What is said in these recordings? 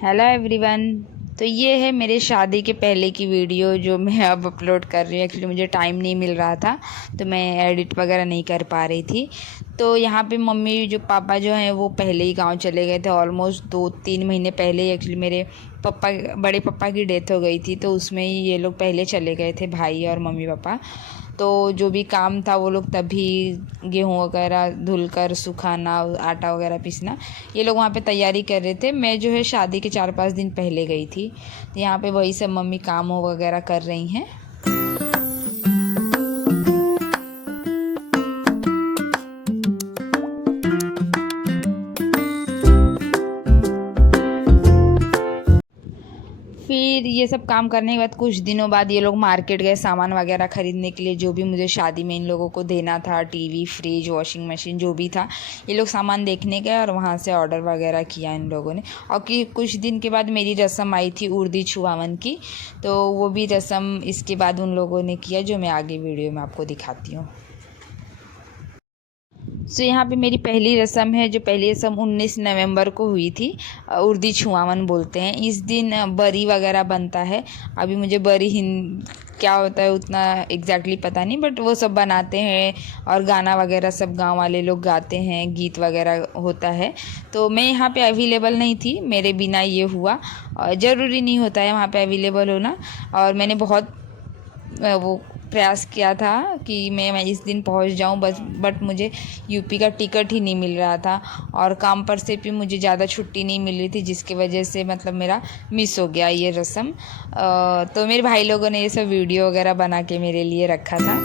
Hello everyone. तो ये है मेरे शादी के पहले की वीडियो जो मैं अब अपलोड कर रही हूँ। एक्चुअली मुझे टाइम नहीं मिल रहा था तो मैं एडिट वगैरह नहीं कर पा रही थी। तो यहाँ पे मम्मी जो पापा जो हैं वो पहले ही गांव चले गए थे, ऑलमोस्ट 2-3 महीने पहले ही। एक्चुअली मेरे बड़े पापा की डेथ हो गई थी तो उसमें ही ये लोग पहले चले गए थे, भाई और मम्मी पापा। तो जो भी काम था वो लोग तभी गेहूँ वगैरह धुलकर सुखाना, आटा वगैरह पीसना, ये लोग वहाँ पे तैयारी कर रहे थे। मैं जो है शादी के 4-5 दिन पहले गई थी तो यहाँ पे वही सब मम्मी काम वगैरह कर रही हैं। फिर ये सब काम करने के बाद कुछ दिनों बाद ये लोग मार्केट गए सामान वगैरह ख़रीदने के लिए, जो भी मुझे शादी में इन लोगों को देना था, टीवी, फ्रिज, वॉशिंग मशीन जो भी था, ये लोग सामान देखने गए और वहाँ से ऑर्डर वगैरह किया इन लोगों ने। और कि कुछ दिन के बाद मेरी रस्म आई थी उर्दी छुआवन की, तो वो भी रस्म इसके बाद उन लोगों ने किया, जो मैं आगे वीडियो में आपको दिखाती हूँ। सो यहाँ पे मेरी पहली रस्म है, जो पहली रस्म 19 नवंबर को हुई थी। उर्दी छुआवन बोलते हैं। इस दिन बरी वगैरह बनता है। अभी मुझे बरी क्या होता है उतना एग्जैक्टली पता नहीं, बट वो सब बनाते हैं और गाना वगैरह सब गांव वाले लोग गाते हैं, गीत वगैरह होता है। तो मैं यहाँ पे अवेलेबल नहीं थी, मेरे बिना ये हुआ। ज़रूरी नहीं होता है वहाँ पे अवेलेबल होना, और मैंने बहुत वो प्रयास किया था कि मैं इस दिन पहुंच जाऊं, बट मुझे यूपी का टिकट ही नहीं मिल रहा था और काम पर से भी मुझे ज़्यादा छुट्टी नहीं मिल रही थी, जिसकी वजह से मतलब मेरा मिस हो गया ये रस्म। तो मेरे भाई लोगों ने ये सब वीडियो वगैरह बना के मेरे लिए रखा था।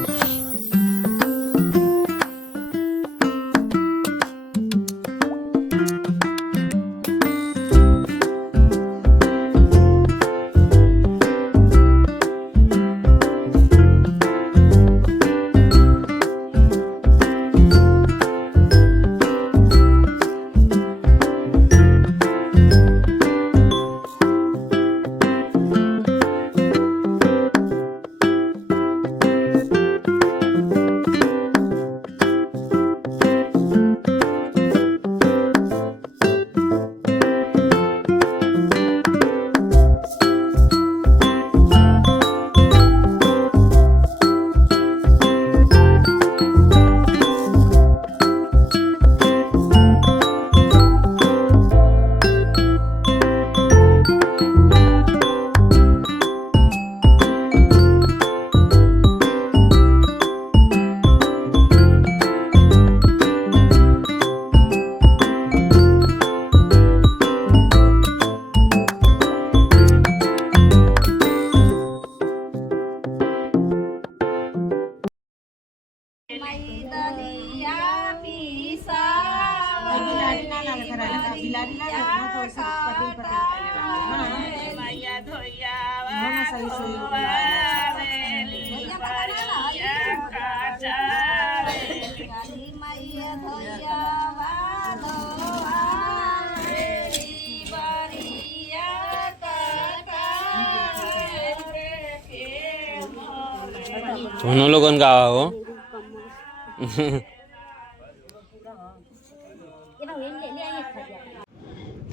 उन लोगों का हो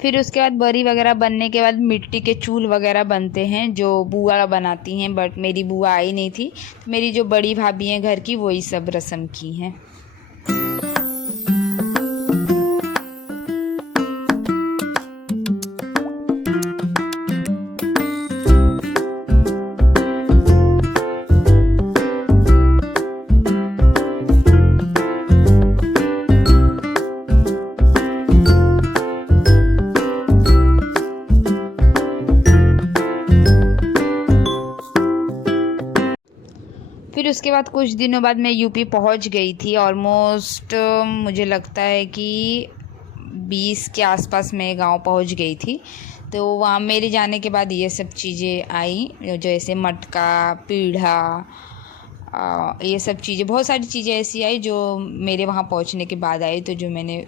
फिर उसके बाद बरी वगैरह बनने के बाद मिट्टी के चूल वगैरह बनते हैं, जो बुआ बनाती हैं, बट मेरी बुआ आई नहीं थी। मेरी जो बड़ी भाभी हैं घर की, वही सब रस्म की हैं। फिर उसके बाद कुछ दिनों बाद मैं यूपी पहुंच गई थी। ऑलमोस्ट मुझे लगता है कि 20 के आसपास मैं गांव पहुंच गई थी। तो वहाँ मेरे जाने के बाद ये सब चीज़ें आई, जैसे मटका, पीढ़ा, ये सब चीज़ें, बहुत सारी चीज़ें ऐसी आई जो मेरे वहाँ पहुँचने के बाद आई, तो जो मैंने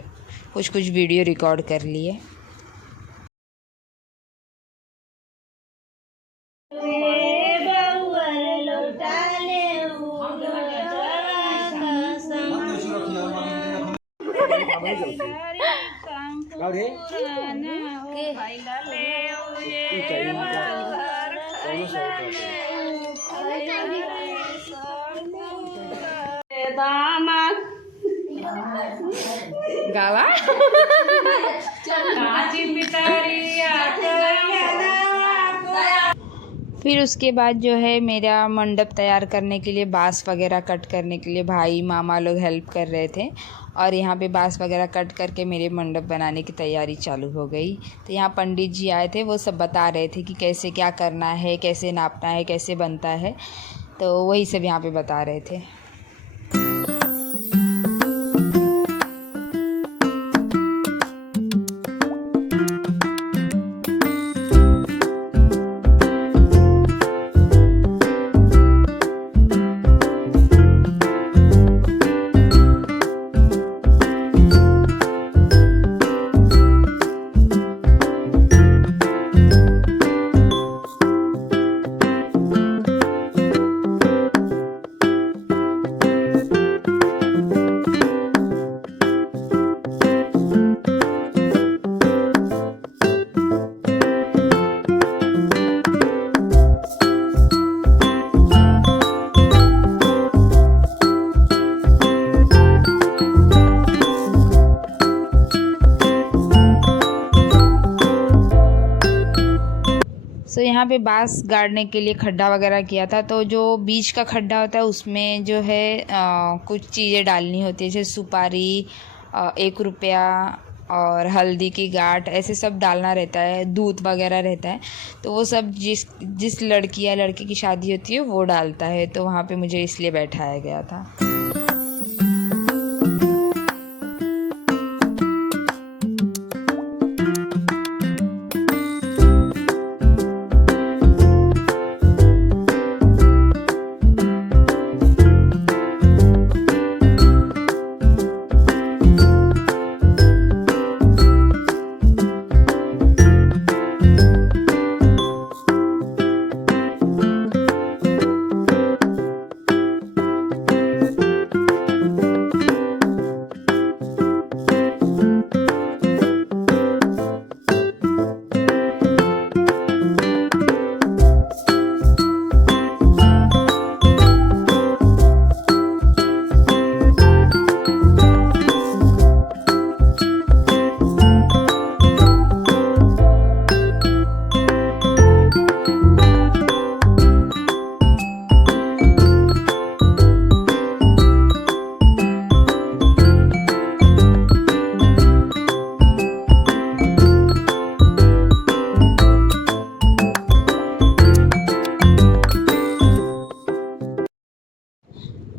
कुछ वीडियो रिकॉर्ड कर लिए। Kau deh. गावा फिर उसके बाद जो है मेरा मंडप तैयार करने के लिए बांस वगैरह कट करने के लिए भाई मामा लोग हेल्प कर रहे थे और यहाँ पे बांस वगैरह कट करके मेरे मंडप बनाने की तैयारी चालू हो गई। तो यहाँ पंडित जी आए थे, वो सब बता रहे थे कि कैसे क्या करना है, कैसे नापना है, कैसे बनता है, तो वही सब यहाँ पे बता रहे थे। यहाँ पे बांस गाड़ने के लिए खड्डा वगैरह किया था, तो जो बीच का खड्डा होता है उसमें जो है कुछ चीज़ें डालनी होती है, जैसे सुपारी, 1 रुपया और हल्दी की गांठ, ऐसे सब डालना रहता है, दूध वगैरह रहता है। तो वो सब जिस लड़की या लड़के की शादी होती है वो डालता है, तो वहाँ पे मुझे इसलिए बैठाया गया था।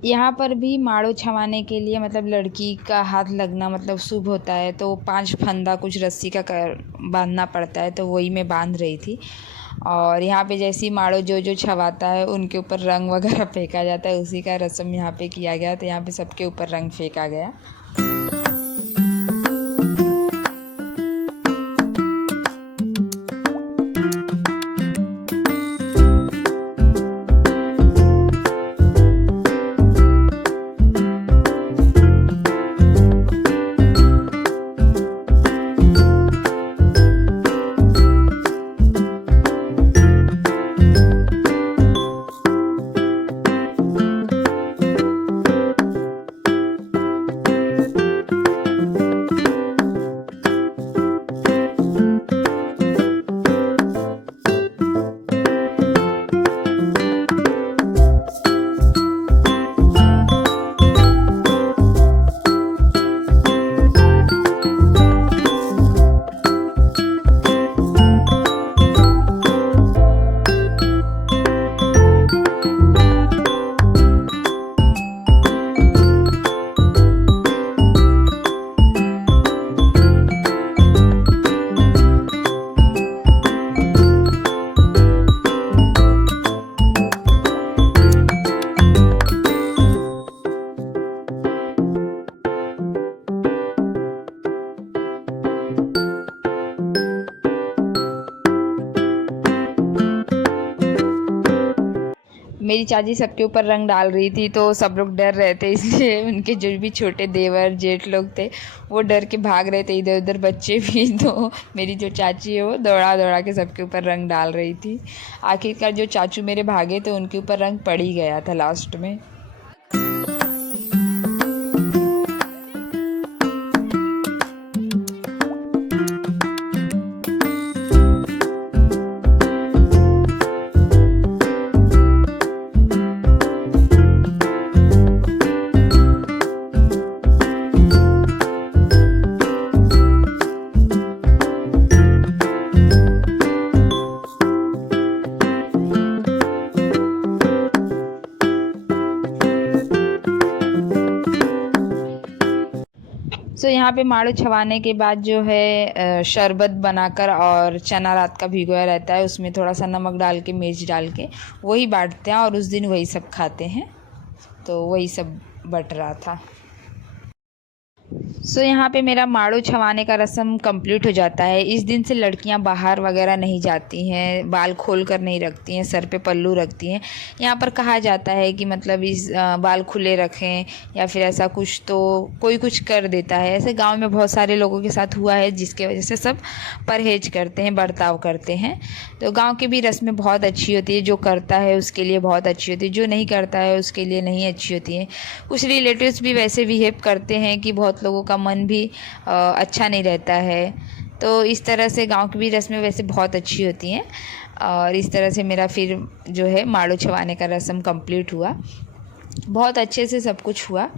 यहाँ पर भी माड़ो छवाने के लिए मतलब लड़की का हाथ लगना मतलब शुभ होता है, तो 5 फंदा कुछ रस्सी का बांधना पड़ता है, तो वही मैं बांध रही थी। और यहाँ पे जैसी माड़ो जो छवाता है उनके ऊपर रंग वगैरह फेंका जाता है, उसी का रस्म यहाँ पे किया गया। तो यहाँ पे सबके ऊपर रंग फेंका गया। मेरी चाची सबके ऊपर रंग डाल रही थी, तो सब लोग डर रहे थे, इसलिए उनके जो भी छोटे देवर जेठ लोग थे वो डर के भाग रहे थे इधर उधर, बच्चे भी। तो मेरी जो चाची है वो दौड़ा दौड़ा के सबके ऊपर रंग डाल रही थी। आखिरकार जो चाचू मेरे भागे थे उनके ऊपर रंग पड़ ही गया था लास्ट में। सो यहाँ पे माड़ू छवाने के बाद जो है शरबत बनाकर और चना रात का भिगोया रहता है, उसमें थोड़ा सा नमक डाल के मिर्च डाल के वही बांटते हैं और उस दिन वही सब खाते हैं। तो वही सब बट रहा था। सो यहाँ पे मेरा माड़ू छवाने का रस्म कंप्लीट हो जाता है। इस दिन से लड़कियाँ बाहर वगैरह नहीं जाती हैं, बाल खोल कर नहीं रखती हैं, सर पे पल्लू रखती हैं। यहाँ पर कहा जाता है कि मतलब इस बाल खुले रखें या फिर ऐसा कुछ, तो कोई कुछ कर देता है। ऐसे गांव में बहुत सारे लोगों के साथ हुआ है, जिसके वजह से सब परहेज करते हैं, बर्ताव करते हैं। तो गाँव की भी रस्में बहुत अच्छी होती है, जो करता है उसके लिए बहुत अच्छी होती है, जो नहीं करता है उसके लिए नहीं अच्छी होती है। कुछ रिलेटिव्स भी वैसे बिहेव करते हैं कि बहुत लोगों का मन भी अच्छा नहीं रहता है। तो इस तरह से गांव की भी रस्में वैसे बहुत अच्छी होती हैं। और इस तरह से मेरा फिर जो है माड़ू छवाने का रस्म कंप्लीट हुआ। बहुत अच्छे से सब कुछ हुआ,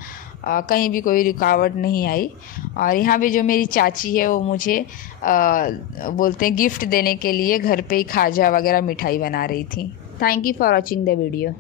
कहीं भी कोई रुकावट नहीं आई। और यहाँ पे जो मेरी चाची है वो मुझे बोलते हैं गिफ्ट देने के लिए घर पे ही खाजा वगैरह मिठाई बना रही थी। Thank you for watching the video.